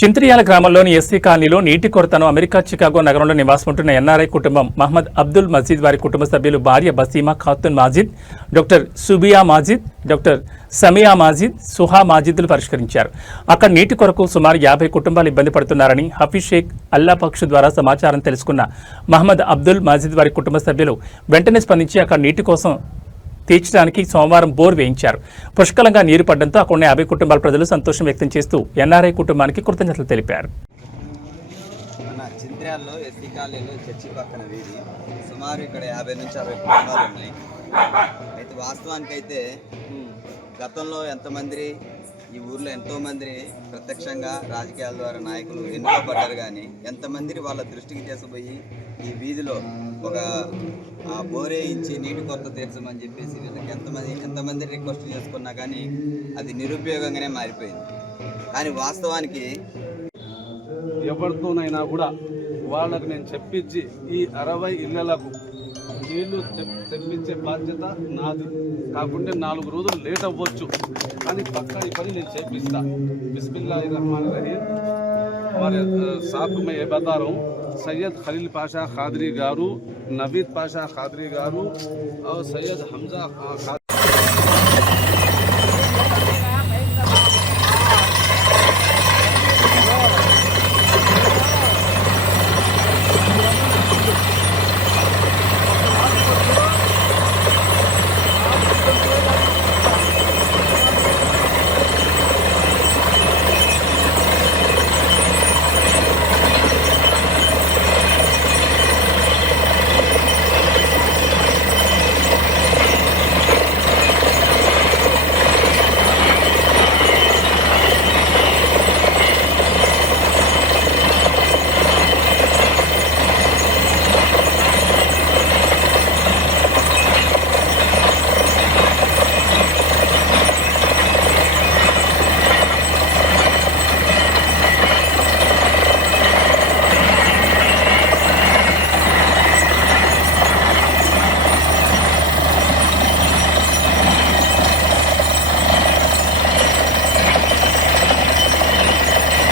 చింత్రియాల గ్రామంలోని ఎస్సీ కాలనీలో నీటి కొరతను అమెరికా చికాగో నగరంలో నివాసముంటున్న ఎన్ఆర్ఐ కుటుంబం మహమ్మద్ అబ్దుల్ మజీద్ వారి కుటుంబ సభ్యులు భార్య బసీమా ఖాతున్ మాజిద్, డాక్టర్ సుబియా మాజిద్, డాక్టర్ సమియా మాజిద్, సుహా మాజిద్లు పరిష్కరించారు. అక్కడ నీటి కొరకు సుమారు 50 కుటుంబాలు ఇబ్బంది పడుతున్నారని హఫీజ్ షేక్ అల్లా పక్షు ద్వారా సమాచారం తెలుసుకున్న మహమ్మద్ అబ్దుల్ మజీద్ వారి కుటుంబ సభ్యులు వెంటనే స్పందించి అక్కడ నీటి కోసం తీర్చడానికి సోమవారం బోర్ వేయించారు. పుష్కలంగా నీరు పడడంతో అక్కడున్న 50 కుటుంబాల ప్రజలు సంతోషం వ్యక్తం చేస్తూ ఎన్ఆర్ఐ కుటుంబానికి కృతజ్ఞతలు తెలిపారు. చింత్ర్యాల్లో ఎస్సీ కాలనీలో చర్చి పక్కన వీధి సుమారు ఇక్కడ 50 నుంచి 60 కుటుంబాలు ఉన్నాయి. అయితే వాస్తవానికైతే గతంలో ఎంతమంది ఈ ఊర్లో ఎంతోమంది ప్రత్యక్షంగా రాజకీయాల ద్వారా నాయకులు ఎన్నుకోబడ్డారు, కానీ ఎంతమంది వాళ్ళ దృష్టికి తీసుకుపోయి ఈ వీధిలో ఒక బోరేయించి నీటి కొరత తీర్చమని చెప్పేసి వీళ్ళకి ఎంతమంది రిక్వెస్ట్ చేసుకున్నా కానీ అది నిరుపయోగంగానే మారిపోయింది. కానీ వాస్తవానికి ఎవరితోనైనా కూడా వాళ్ళకి నేను చెప్పించి ఈ 60 ఇళ్లకు నీళ్లు తెప్పించే బాధ్యత నాది. కాకుంటే 4 రోజులు లేట్ అవ్వచ్చు, కానీ పక్కా ఈ పని నేను చేపిస్తా. బిస్మిల్లాహిర్ रहमान रहीम. हमारे साहब में ये बता रहा हूँ, सैयद खलील पाशा खादरी गारू, नवीद पाशा खादरी गारू और सैयद हमजा